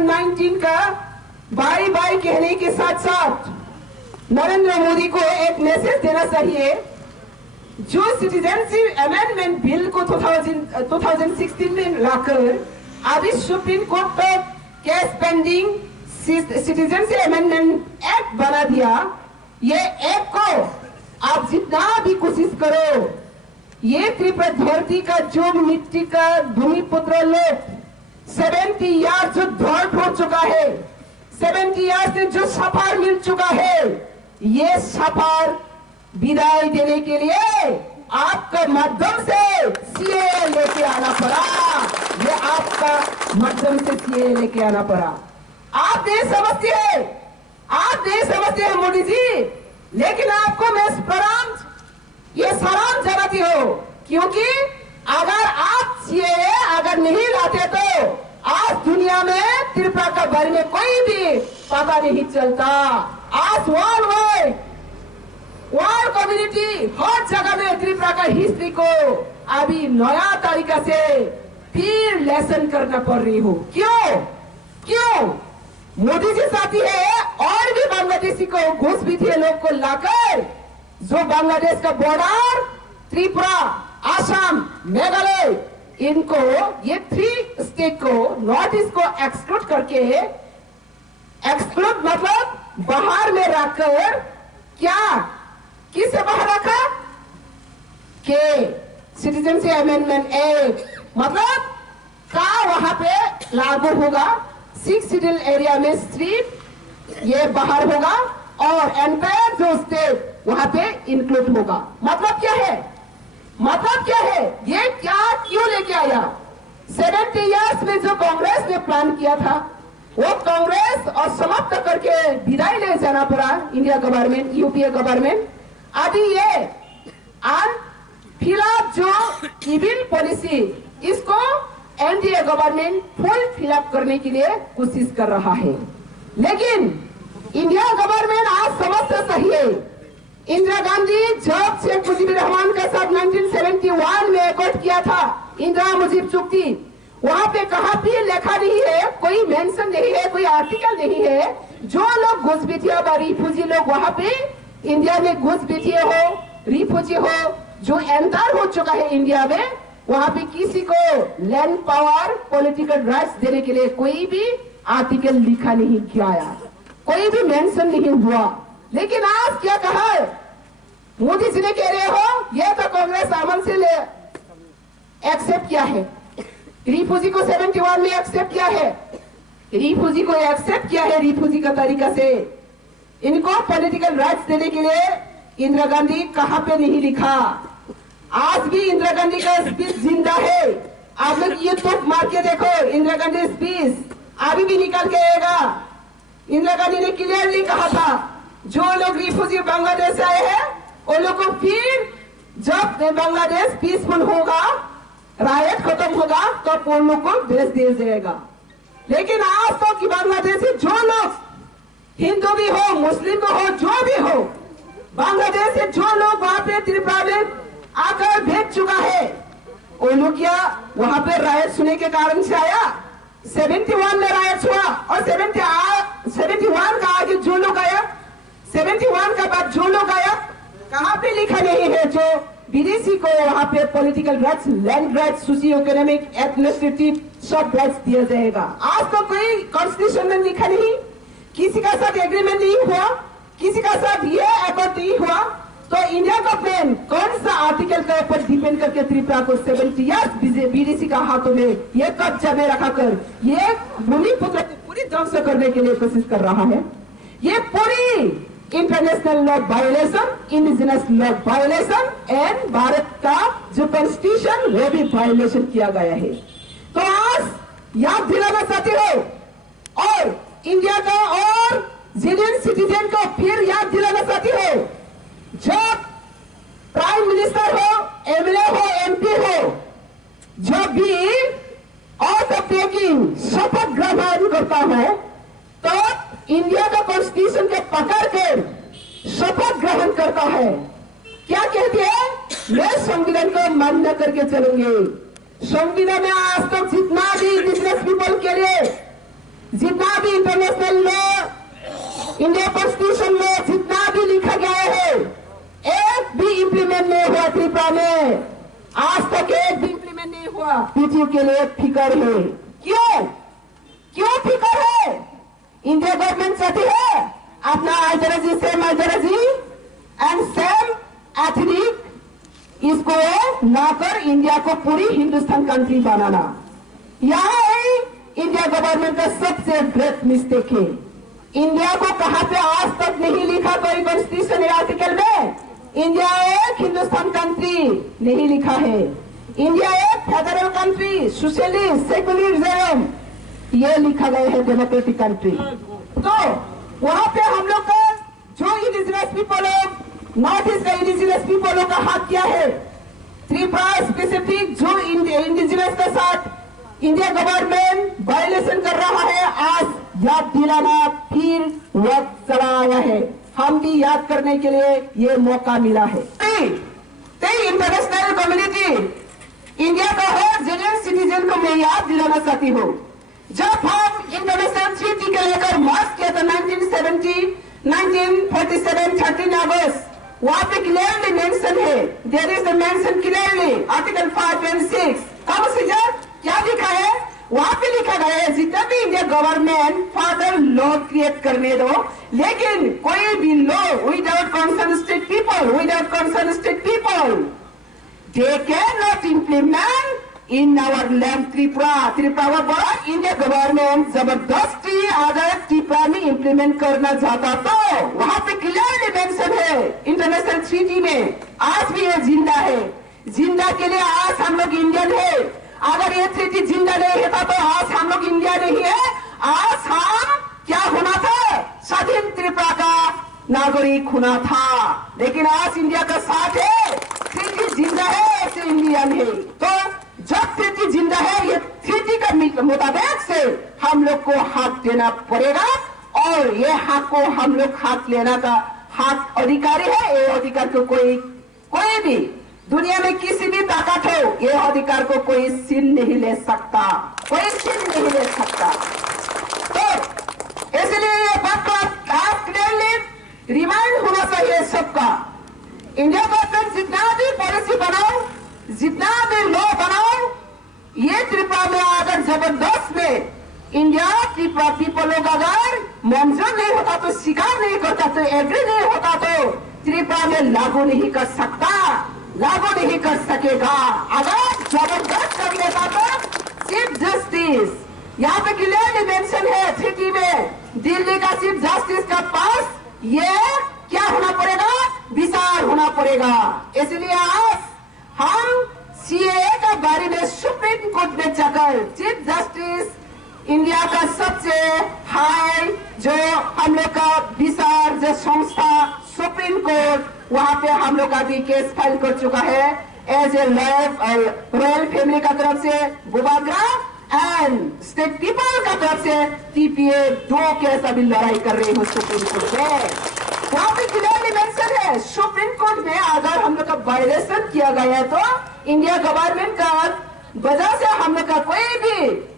2019 का by by कहने के साथ साथ नरेंद्र मोदी को एक मैसेज देना चाहिए। जो सिटीजनशिप अमेंडमेंट बिल को 2016 में लाकर अभी सुप्रीम कोर्ट तक case pending citizenship amendment act बना दिया, ये एक्ट को आप जितना भी कोशिश करो, ये त्रिपुरा धरती का जो मिट्टी का भूमिपुत्र लोग 70 ईयर्स जो धौल हो चुका है, 70 ईयर्स से जो सफर मिल चुका है, ये सफर विदाई देने के लिए आपका माध्यम से सीए लेके आना पड़ा। ये आपका माध्यम से सीए लेके आना पड़ा। आप नहीं समझते हैं, आप नहीं समझते हैं मोदी जी, लेकिन आपको मैं ये सलाम जनाती हो, क्योंकि अगर आप सीए अगर नहीं लाते तो आज दुनिया में त्रिपुरा के बारे में कोई भी पता नहीं चलता। आज वर्ल्ड कम्युनिटी हर जगह में त्रिपुरा का हिस्ट्री को अभी नया तरीका से फिर लेसन करना पड़ रही हो। क्यों मोदी जी साथी है और भी बांग्लादेशी को घुस विधि लोग को लाकर जो बांग्लादेश का बॉर्डर त्रिपुरा, आसाम, मेघालय, इनको ये 3 स्टेट को नॉर्थ ईस्ट को एक्सक्लूड करके, एक्सक्लूड मतलब बाहर में रखकर, क्या किसे बाहर रखा के सिटीजनशिप अमेंडमेंट एक्ट मतलब का वहां पे लागू होगा। 6 शेड्यूल एरिया में सिर्फ ये बाहर होगा और एंटायर जो स्टेट वहां पे इंक्लूड होगा। मतलब क्या है, ये क्या क्यों लेके आया? 70 इयर्स में जो कांग्रेस ने प्लान किया था वो कांग्रेस और समाप्त करके विदाई ले जाना पड़ा इंडिया गवर्नमेंट, यूपीए गवर्नमेंट। अभी ये फिलहाल जो इविल पॉलिसी इसको एनडीए गवर्नमेंट फुल फिलअप करने के लिए कोशिश कर रहा है, लेकिन इंडिया गवर्नमेंट आज समझता सही है। इंदिरा गांधी जब शेख मुजीबुर रहमान के साथ 1971 में एकॉर्ड किया था, इंदिरा मुजीब चुक्ति, वहां पे कहा भी लिखा नहीं है, कोई मेंशन नहीं है, कोई आर्टिकल नहीं है, जो लोग घुसपैठिया व रिफ्यूजी लोग वहां पे इंडिया में घुसपैठिए हो, रिफ्यूजी हो, जो एंटर हो चुका है इंडिया में, वहां पे किसी को लैंड पावर, पॉलिटिकल राइट्स देने के लिए कोई भी आर्टिकल लिखा नहीं गया, कोई भी मेंशन नहीं हुआ। लेकिन आज क्या कहा है मोदी जी ने, कह रहे हो ये तो कांग्रेस अमल से एक्सेप्ट किया है, रिफ्यूजी को 71 में एक्सेप्ट किया है, रिफ्यूजी को एक्सेप्ट किया है, रिफ्यूजी का तरीका से इनको पॉलिटिकल राइट्स देने के लिए इंदिरा गांधी कहां पे नहीं लिखा। आज भी इंदिरा गांधी का स्पीच जिंदा है, आप लोग यूट्यूब मार के देखो, इंदिरा गांधी स्पीच अभी भी निकल के आएगा। इंदिरा गांधी ने क्लियरली कहा था जो लोग रिफ्यूजी बांग्लादेश से आए हैं वो लोग को फिर जब बांग्लादेश पीसफुल होगा, रायट खत्म होगा, तो उन लोग को भेज दिया जाएगा। लेकिन आज तो कि बांग्लादेश से जो लोग हिंदू भी हो, मुस्लिम भी हो, जो भी हो, बांग्लादेश से जो लोग वहां पे त्रिपुरा में आकर भेज चुका है, वो लोग क्या वहां पे रायट सुनने के कारण से आया? 71 में रायट हुआ और 71 का आगे जो लोग आया, 71 का बाद जो लोग आया, कहां पे लिखा नहीं है जो विदेशी को वहां पे political rights, land rights, socio economic, ethnicity सब राइट्स दिया जाएगा। आज तो कोई कॉन्स्टिट्यूशन में लिखा नहीं, किसी का साथ एग्रीमेंट नहीं हुआ, किसी का साथ ये एकॉर्ड नहीं हुआ, तो इंडिया गवर्नमेंट कौन सा आर्टिकल के ऊपर डिपेंड करके त्रिपुरा को 70 इयर्स बीडीसी का हाथों में ये कब्जा में रखा कर ये भूमिपुत्र को पूरी ध्वंस करने के लिए कोशिश कर रहा है। ये पूरी international law violation, indigenous law violation and Bharat का जो कॉन्स्टिट्यूशन वो भी वायोलेशन किया गया है। तो आज याद दिलाना चाहती हो और इंडिया का और जेन्युइन सिटीजन को फिर याद दिलाना चाहती हो, जब प्राइम मिनिस्टर हो, एमएलए हो, एमपी हो, जब भी ऑथ टेकिंग शपथ ग्रहण करता है तो इंडिया का कॉन्स्टिट्यूशन के पकड़ कर शपथ ग्रहण करता है। क्या कहते हैं? मैं संविधान को मान्य करके चलेंगे। संविधान में आज तक जितना भी इंडिजिनस पीपल के लिए जितना भी इंटरनेशनल लॉ, इंडिया कॉन्स्टिट्यूशन में जितना भी लिखा गया है, एक भी इंप्लीमेंट नहीं हुआ त्रिपुरा में। आज तक एक भी इंप्लीमेंट नहीं हुआ। पीटीयू के लिए फिकर है। क्यों फिकर है? इंडिया गवर्नमेंट चाहती है अपना ideology same ideology and same ethnic, इसको लाकर इंडिया को पूरी हिंदुस्तान कंट्री बनाना। यहाँ इंडिया गवर्नमेंट का सबसे ग्रेट मिस्टेक है। इंडिया को कहां पे आज तक नहीं लिखा कोई कॉन्स्टिट्यूशन आर्टिकल में इंडिया एक हिंदुस्तान कंट्री नहीं लिखा है। इंडिया एक फेडरल कंट्री, सोशलिस्ट, सेकुलरिज्म ये लिखा गया है, डेमोक्रेटिक कंट्री। तो वहां पे हम लोग का जो इंडिजिनस पीपल, नॉर्थ ईस्ट का इंडिजिनस पीपलों का हक क्या है? त्रिपुरा स्पेसिफिक जो इंडिजिनस के साथ इंडिया गवर्नमेंट वायलेशन कर रहा है, आज याद दिलाना फिर वक्त चला आया है। हम भी याद करने के लिए ये मौका मिला है। इंटरनेशनल कम्युनिटी, इंडिया का हर जेन्युइन सिटीजन को मैं याद दिलाना चाहती हूँ, जब हम इंटरनेशनल ट्रीटी के लेकर मार्च किया था 1947 13 अगस्त, वहाँ पे क्लियरली मेंशन है, there is the mention clearly article 5 and 6। Procedure क्या लिखा है? वहाँ पे लिखा गया है जितना भी India government father law create करने दो, लेकिन कोई भी law without concern state people they can not implement in our land Tripura. Tripura पर इंडिया गवर्नमेंट जबरदस्ती अगर त्रिपुरा में इम्प्लीमेंट करना चाहता तो वहाँ पे क्लियरली मेंशन है इंटरनेशनल ट्रीटी में। आज भी ये जिंदा है। जिंदा के लिए आज हम लोग इंडियन है। अगर ये ट्रीटी जिंदा नहीं होता तो आज हम लोग इंडिया नहीं है। आज हम क्या होना था? स्वाधीन त्रिपुरा का नागरिक होना था। लेकिन आज इंडिया का साथ है, ट्रीटी जिंदा है, ऐसे इंडियन है। तो जब ट्रीटी जिंदा है, ये ट्रीटी का मुताबिक से हम लोग को हक देना पड़ेगा और ये हक को हम लोग हक लेना का हक अधिकारी है। ये अधिकार को कोई भी दुनिया में किसी भी ताकत हो, ये अधिकार को कोई छीन नहीं ले सकता, तो इसलिए ये बात को क्लियरली रिमाइंड होना चाहिए सबका। इंडिया गवर्नमेंट जितना भी पॉलिसी बनाओ, जितना भी लॉ बनाओ, ये त्रिपुरा में अगर जबरदस्त में इंडिया त्रिपुरा पीपल लोग अगर मंजूर नहीं होता, तो स्वीकार नहीं करता, तो एग्री नहीं होता, तो त्रिपुरा में लागू नहीं कर सकेगा। अगर जबरदस्त कर लेता तो चीफ जस्टिस, यहाँ पे क्लियरली मेंशन है ट्रीटी में, दिल्ली का चीफ जस्टिस का पास ये क्या होना पड़ेगा? विचार होना पड़ेगा। इसलिए आज हम सीएए के बारे में सुप्रीम कोर्ट में जाकर चीफ जस्टिस इंडिया का सबसे हाई जो हम लोग का विचार जो संस्था सुप्रीम कोर्ट, वहाँ पे हम लोग अभी केस फाइल कर चुका है एज ए रॉयल फैमिली का तरफ से बुबाग्रा एंड स्टेट पीपल का तरफ से टीपीए, 2 केस अभी लड़ाई कर रही हूँ सुप्रीम कोर्ट में। वहाँ पे क्लियरली मेंशन है सुप्रीम कोर्ट में अगर हम लोग का वायलेशन किया गया है तो इंडिया गवर्नमेंट का वजह से हम लोग का कोई भी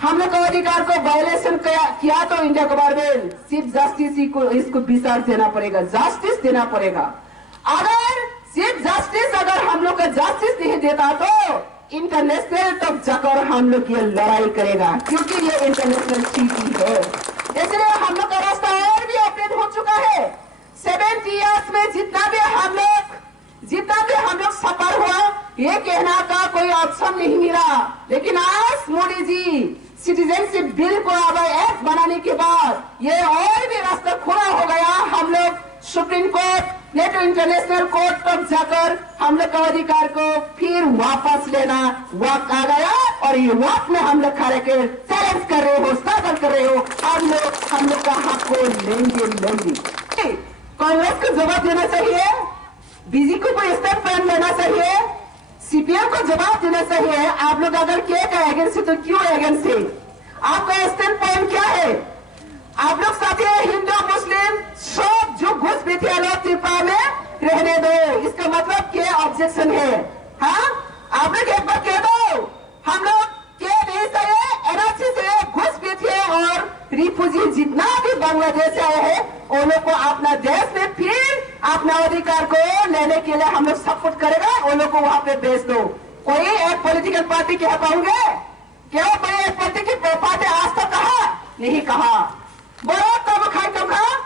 हम लोग का अधिकार को वायलेशन किया तो इंडिया गवर्नमेंट चीफ जस्टिस को इसको विचार देना पड़ेगा, जस्टिस देना पड़ेगा। अगर चीफ जस्टिस अगर हम लोग का जस्टिस नहीं देता तो इंटरनेशनल तक जाकर हम लोग ये लड़ाई करेगा, क्योंकि ये इंटरनेशनल ट्रीटी है। इसलिए हम लोग का रास्ता और भी ओपन हो चुका है। 70 इयर्स में जितना भी हम लोग सफर हुआ, ये कहना का कोई ऑप्शन नहीं मिला। लेकिन आज मोदी जी सिटीजनशिप बिल को अब एक्ट बनाने के बाद ये और भी रास्ता खुला हो गया। हम लोग सुप्रीम कोर्ट नहीं तो इंटरनेशनल कोर्ट तक जाकर हम लोग का अधिकार को फिर वापस लेना वक्त आ गया, और ये वक्त में हम लोग खड़े के चैलेंज कर रहे हो, स्ट्रगल कर रहे हो। हम लोग का हक को लेंगे। कांग्रेस को जवाब देना चाहिए, बीजेपी को स्टेप प्लान लेना चाहिए, सीपीएम को जवाब देना चाहिए। आप लोग अगर के का अगेंस्ट है तो क्यों अगेंस्ट है? आपका स्टैंड पॉइंट क्या है? आप लोग साथी हिंदू मुस्लिम सब जो घुस बैठे लोग त्रिपुरा में रहने दो, इसका मतलब क्या ऑब्जेक्शन है? हाँ, आप लोग एक बार कह दो, हम लोग के नहीं चाहिए, एनआरसी से घुस बैठे और रिफ्यूजी जितना भी बांग्लादेश से आए हैं उन लोग को अपना देश में फिर अपना अधिकार को लेने के लिए हम लोग सपोर्ट करेगा। उन लोग को वहां पे भेज दो। कोई एक पॉलिटिकल पार्टी कह पाओगे? क्या कोई एक पार्टी की पार्टी आज तक कहा? नहीं कहा। बोलो कब खाए कब खा